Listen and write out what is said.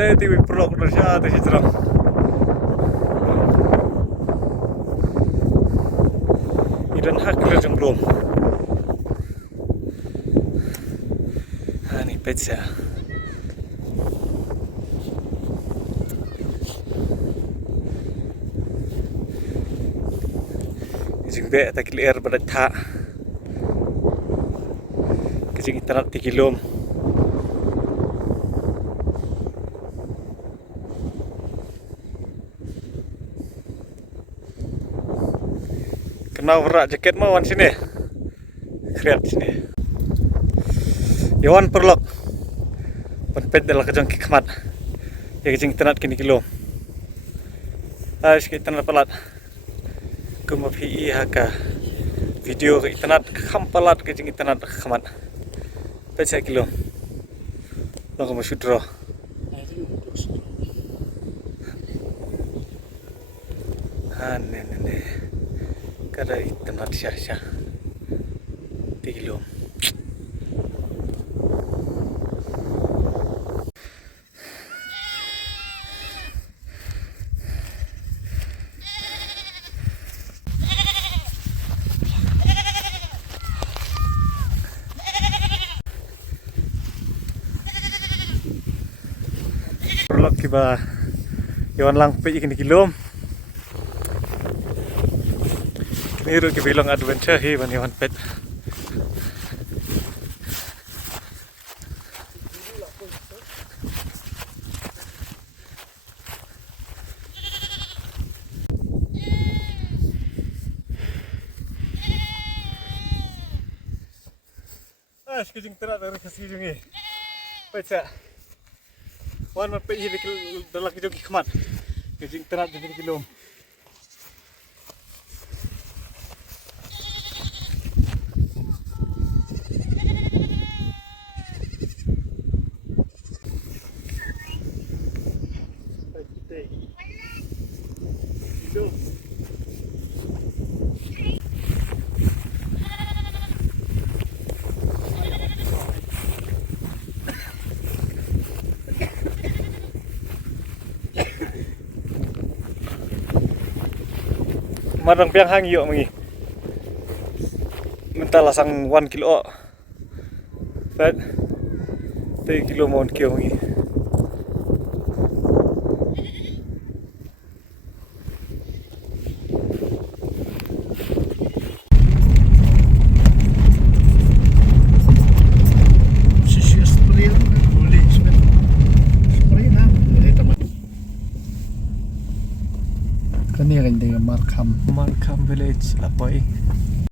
Tadi tiwi Murok Indonesia tu sih terang. Idan hak kerja belum. Ni pecah. Jingbe tak clear pada thah. Kecing itynnad 3 km. Kena berak jaket mau wan sini. Kreat sini. Yawan perlok. Penpet dalam kejang kikmat. Ya kecing itynnad kini kilo. Ais itynnad palat. Kuma pi haka video itynnad kampalat kecing itynnad khamat. Pecah kilo. Long kamu sudro. Ne. Kada itynnad syah. 3 kilo. Perlok kiba yawan lang pe ikini kilom. Niru ki bilang adventure hi ban yawan pet. Kecing terat dari Ri Khasi jungi. Pecah. Wan man pe hi dalam kejong kikmat. Kecing terat jungi kilom. Marang piang hang yuk mengi. Mentah lasang 1 kilo. Fat 3 kilo mon kio mengi. Kan ni kan dia Markham Markham village lapoi.